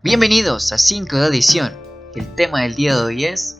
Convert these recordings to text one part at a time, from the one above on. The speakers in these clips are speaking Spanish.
Bienvenidos a 5 de adición. El tema del día de hoy es...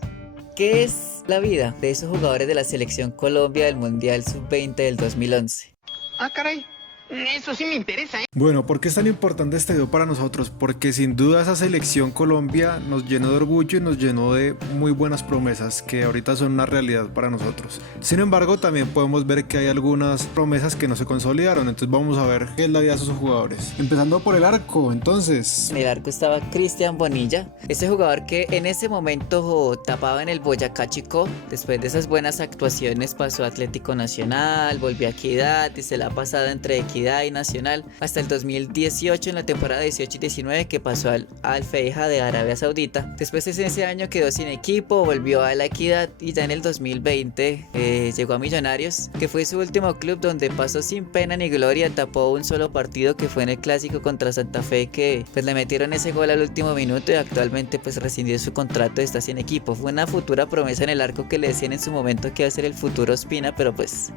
¿Qué es la vida de esos jugadores de la Selección Colombia del Mundial Sub-20 del 2011? Ah, caray. Eso sí me interesa, ¿eh? Bueno, ¿por qué es tan importante este video para nosotros? Porque sin duda esa selección Colombia nos llenó de orgullo y nos llenó de muy buenas promesas que ahorita son una realidad para nosotros. Sin embargo, también podemos ver que hay algunas promesas que no se consolidaron, entonces vamos a ver qué es la vida de esos jugadores. Empezando por el arco, entonces... En el arco estaba Cristian Bonilla, ese jugador que en ese momento tapaba en el Boyacá Chicó. Después de esas buenas actuaciones pasó a Atlético Nacional, volvió a Equidad y se la ha pasado entre Equidad y Nacional hasta el 2018 en la temporada 18 y 19 que pasó al Al-Feiha de Arabia Saudita. Después de ese año quedó sin equipo, volvió a la Equidad y ya en el 2020 llegó a Millonarios, que fue su último club donde pasó sin pena ni gloria. Tapó un solo partido que fue en el clásico contra Santa Fe, que pues le metieron ese gol al último minuto y actualmente pues rescindió su contrato y está sin equipo. Fue una futura promesa en el arco que le decían en su momento que iba a ser el futuro Ospina, pero pues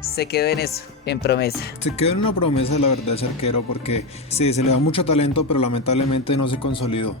se quedó en eso, en promesa. Se quedó en una promesa, la verdad, ese arquero, porque sí, se le da mucho talento, pero lamentablemente no se consolidó.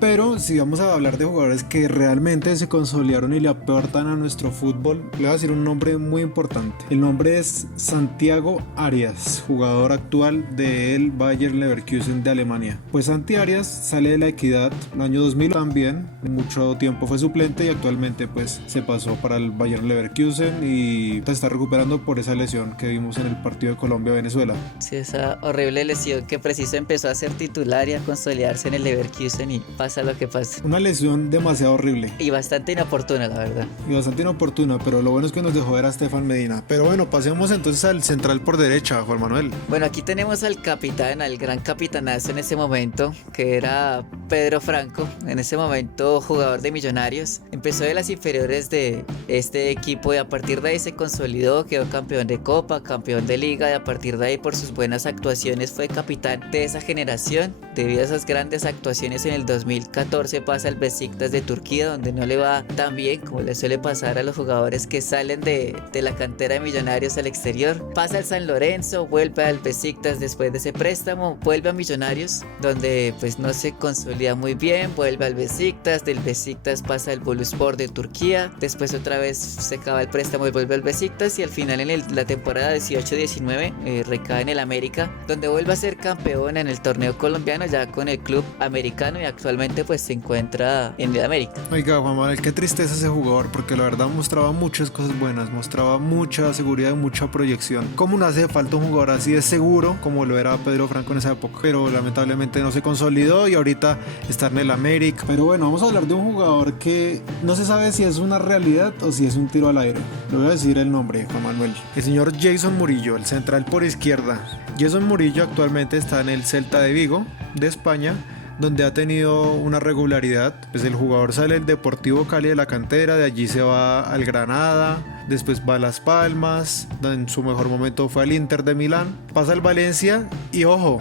Pero si vamos a hablar de jugadores que realmente se consolidaron y le aportan a nuestro fútbol, le voy a decir un nombre muy importante. El nombre es Santiago Arias, jugador actual del Bayer Leverkusen de Alemania. Pues Santi Arias sale de la Equidad el año 2000 también, mucho tiempo fue suplente y actualmente pues se pasó para el Bayer Leverkusen y se está recuperando por esa lesión que vimos en el partido de Colombia-Venezuela. Sí, esa horrible lesión que preciso empezó a ser titular y a consolidarse en el Leverkusen y pasa lo que pasa. Una lesión demasiado horrible. Y bastante inoportuna, la verdad. Y bastante inoportuna, pero lo bueno es que nos dejó ver a Estefan Medina. Pero bueno, pasemos entonces al central por derecha, Juan Manuel. Bueno, aquí tenemos al capitán, al gran capitanazo en ese momento, que era Pedro Franco, en ese momento jugador de Millonarios. Empezó de las inferiores de este equipo y a partir de ahí se consolidó, quedó campeón de Copa, campeón de Liga, y a partir de ahí por sus buenas actuaciones fue capitán de esa generación. Debido a esas grandes actuaciones en el 2014 pasa al Besiktas de Turquía, donde no le va tan bien como le suele pasar a los jugadores que salen de la cantera de Millonarios al exterior. Pasa al San Lorenzo, vuelve al Besiktas después de ese préstamo, vuelve a Millonarios, donde pues no se consolida muy bien, vuelve al Besiktas, del Besiktas pasa al Boluspor de Turquía, después otra vez se acaba el préstamo y vuelve al Besiktas y al final en la temporada 18-19 recae en el América, donde vuelve a ser campeón en el torneo colombiano ya con el club americano y actualmente pues se encuentra en el América. Oiga, Juan Manuel, qué tristeza ese jugador, porque la verdad mostraba muchas cosas buenas, mostraba mucha seguridad y mucha proyección. ¿Cómo no hace falta un jugador así de seguro como lo era Pedro Franco en esa época? Pero lamentablemente no se consolidó y ahorita está en el América. Pero bueno, vamos a hablar de un jugador que no se sabe si es una realidad o si es un tiro al aire. Le voy a decir el nombre, Juan Manuel. El señor Jason Murillo, el central por izquierda. Jason Murillo actualmente está en el Celta de Vigo, de España, donde ha tenido una regularidad. Pues el jugador sale del Deportivo Cali de la cantera, de allí se va al Granada, después va a Las Palmas, en su mejor momento fue al Inter de Milán, pasa al Valencia y ojo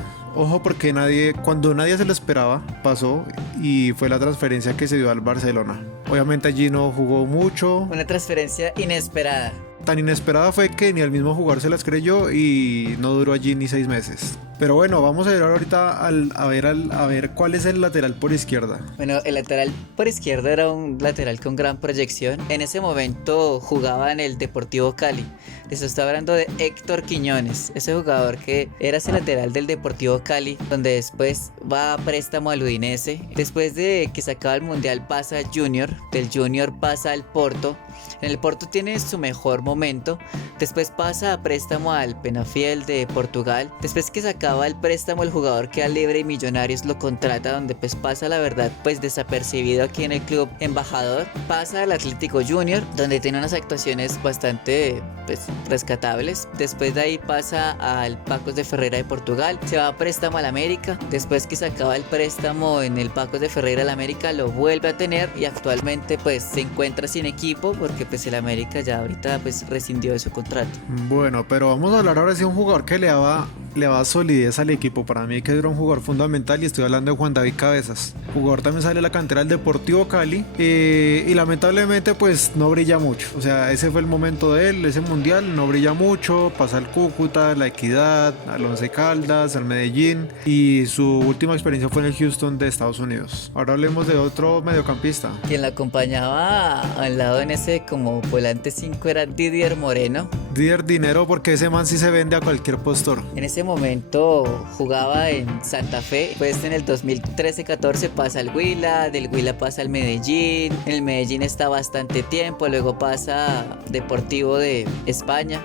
porque cuando nadie se lo esperaba, pasó y fue la transferencia que se dio al Barcelona. Obviamente allí no jugó mucho. Una transferencia inesperada. Tan inesperada fue que ni el mismo jugador se las creyó y no duró allí ni 6 meses. Pero bueno, vamos a ir ahorita a ver cuál es el lateral por izquierda. Bueno, el lateral por izquierda era un lateral con gran proyección. En ese momento jugaba en el Deportivo Cali. Les estoy hablando de Héctor Quiñones, ese jugador que era ese lateral del Deportivo Cali, donde después va a préstamo al Udinese. Después de que se acaba el Mundial pasa a Junior, del Junior pasa al Porto. En el Porto tiene su mejor momento. Después pasa a préstamo al Penafiel de Portugal. Después que se acaba el préstamo, el jugador queda libre y Millonarios lo contrata, donde pues pasa la verdad pues desapercibido aquí en el club embajador. Pasa al Atlético Junior, donde tiene unas actuaciones bastante pues rescatables. Después de ahí pasa al Pacos de Ferreira de Portugal. Se va a préstamo al América. Después que se acaba el préstamo en el Pacos de Ferreira al América, lo vuelve a tener y actualmente pues se encuentra sin equipo porque pues el América ya ahorita pues rescindió de su contrato. Bueno, pero vamos a hablar ahora de un jugador que le daba le da solidez al equipo. Para mí que era un jugador fundamental y estoy hablando de Juan David Cabezas. Jugador también sale de la cantera del Deportivo Cali y lamentablemente pues no brilla mucho. O sea, ese fue el momento de él, ese mundial, no brilla mucho, pasa al Cúcuta, la Equidad, al Once Caldas, al Medellín y su última experiencia fue en el Houston de Estados Unidos. Ahora hablemos de otro mediocampista. Quien la acompañaba al lado en ese como volante 5 era Didier Moreno. Didier Dinero, porque ese man sí se vende a cualquier postor. En ese momento jugaba en Santa Fe, pues en el 2013-14 pasa al Huila, del Huila pasa al Medellín, en el Medellín está bastante tiempo, luego pasa a Deportivo de España.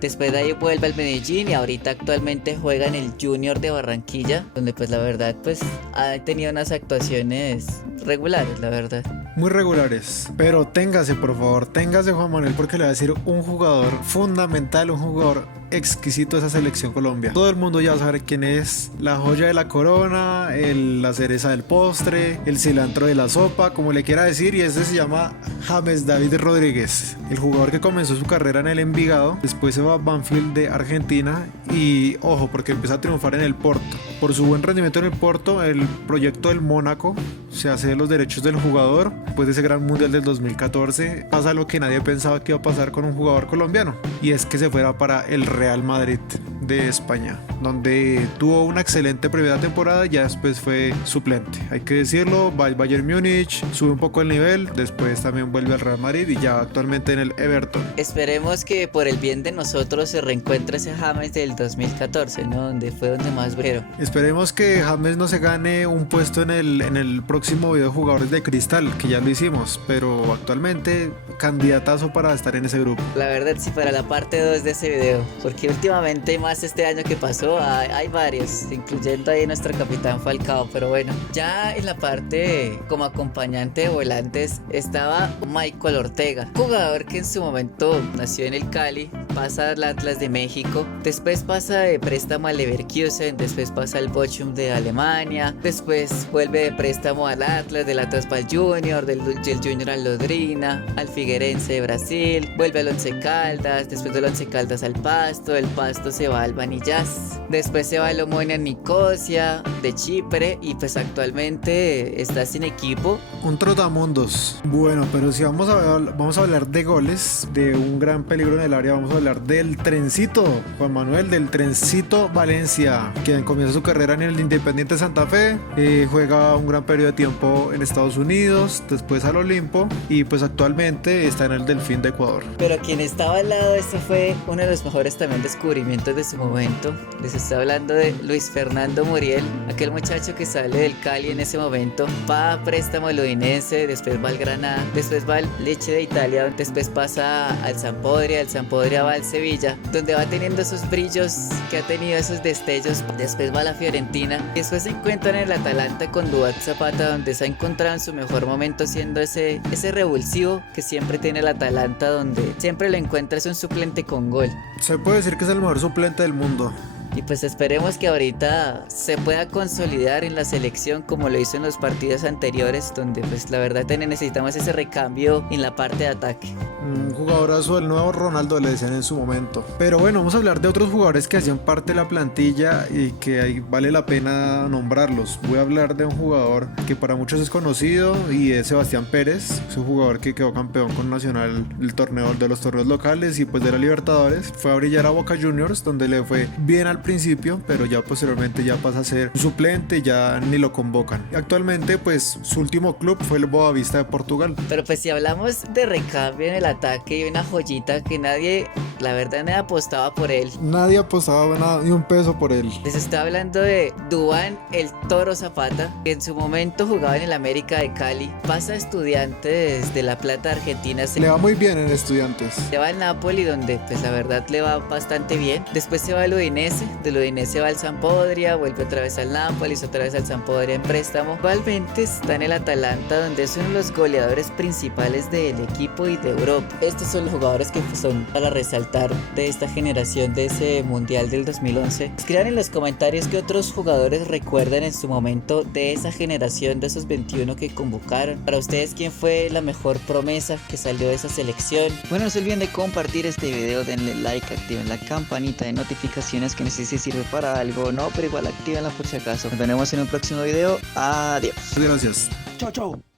Después de ahí vuelve al Medellín y ahorita actualmente juega en el Junior de Barranquilla, donde pues la verdad pues ha tenido unas actuaciones regulares, la verdad. Muy regulares, pero téngase por favor, téngase Juan Manuel, porque le va a decir un jugador fundamental, un jugador exquisito de esa selección Colombia. Todo el mundo ya va a saber quién es, la joya de la corona, la cereza del postre, el cilantro de la sopa, como le quiera decir, y ese se llama James David Rodríguez, el jugador que comenzó su carrera en el Envigado, después se va a Banfield de Argentina y ojo, porque empieza a triunfar en el Porto. Por su buen rendimiento en el Porto, el proyecto del Mónaco se hace de los derechos del jugador. Después de ese gran mundial del 2014 pasa lo que nadie pensaba que iba a pasar con un jugador colombiano, y es que se fuera para el Real Madrid de España, donde tuvo una excelente primera temporada y ya después fue suplente, hay que decirlo, va al Bayern Múnich, sube un poco el nivel, después también vuelve al Real Madrid y ya actualmente en el Everton. Esperemos que por el bien de nosotros se reencuentre ese James del 2014, ¿no? Donde fue donde más brilló. Esperemos que James no se gane un puesto en el próximo video de jugadores de cristal, que ya lo hicimos, pero actualmente candidatazo para estar en ese grupo. La verdad sí, para la parte 2 de ese video, porque últimamente más este año que pasó hay varios, incluyendo ahí nuestro capitán Falcao, pero bueno, ya en la parte como acompañante de volantes estaba Michael Ortega, jugador que en su momento nació en el Cali, pasa al Atlas de México, después pasa de préstamo al Leverkusen, después pasa al Bochum de Alemania, después vuelve de préstamo al Atlas, del Atlas para el Junior, del Junior al Lodrina, al Figueirense de Brasil, vuelve al Once Caldas, después del Once Caldas al Pasto, del Pasto se va al Vanillas, después se va al Omonia Nicosia de Chipre y pues actualmente está sin equipo. Un trotamundos. Bueno, pero si vamos a hablar de goles, de un gran peligro en el área, vamos a hablar del trencito, Juan Manuel, del trencito Valencia, quien comienza su carrera en el Independiente Santa Fe, juega un gran periodo de tiempo en Estados Unidos, después al Olimpo y pues actualmente está en el Delfín de Ecuador. Pero quien estaba al lado de esto fue uno de los mejores también descubrimientos de su momento. Les estoy hablando de Luis Fernando Muriel, aquel muchacho que sale del Cali en ese momento, va a préstamo al Udinese, después va al Granada, después va al Lecce de Italia, después pasa al Sampdoria, el Sampdoria va al Sevilla, donde va teniendo esos brillos que ha tenido, esos destellos, después va a la Fiorentina, y después se encuentra en el Atalanta con Duat Zapata, donde se ha encontrado en su mejor momento siendo ese revulsivo que siempre tiene el Atalanta, donde siempre lo encuentras un suplente con gol. Se puede decir que es el mejor suplente del mundo. Y pues esperemos que ahorita se pueda consolidar en la selección como lo hizo en los partidos anteriores, donde pues la verdad necesitamos ese recambio en la parte de ataque. Un jugadorazo, el nuevo Ronaldo le decían en su momento. Pero bueno, vamos a hablar de otros jugadores que hacían parte de la plantilla y que ahí vale la pena nombrarlos. Voy a hablar de un jugador que para muchos es conocido y es Sebastián Pérez. Es un jugador que quedó campeón con Nacional del torneo, de los torneos locales y pues de la Libertadores. Fue a brillar a Boca Juniors, donde le fue bien al principio, pero ya posteriormente ya pasa a ser suplente, ya ni lo convocan. Y actualmente pues su último club fue el Boavista de Portugal. Pero pues si hablamos de recambio en el ataque y una joyita que nadie, la verdad, nadie apostaba por él. Nadie apostaba nada, ni un peso por él. Les está hablando de Duván el Toro Zapata, que en su momento jugaba en el América de Cali, pasa a Estudiantes de La Plata, Argentina, le va muy bien en Estudiantes. Se va al Napoli, donde pues la verdad le va bastante bien. Después se va al Udinese, del Udinese va al Sampdoria, vuelve otra vez al Napoli, otra vez al Sampdoria en préstamo. Actualmente está en el Atalanta, donde es uno de los goleadores principales del equipo y de Europa. Estos son los jugadores que son para resaltar de esta generación de ese Mundial del 2011. Escriban en los comentarios qué otros jugadores recuerdan en su momento de esa generación, de esos 21 que convocaron. Para ustedes, ¿quién fue la mejor promesa que salió de esa selección? Bueno, no se olviden de compartir este video, denle like, activen la campanita de notificaciones, que en este sé si sirve para algo o no, pero igual actívenla por si acaso. Nos vemos en un próximo video. Adiós. Gracias. Chao, chao.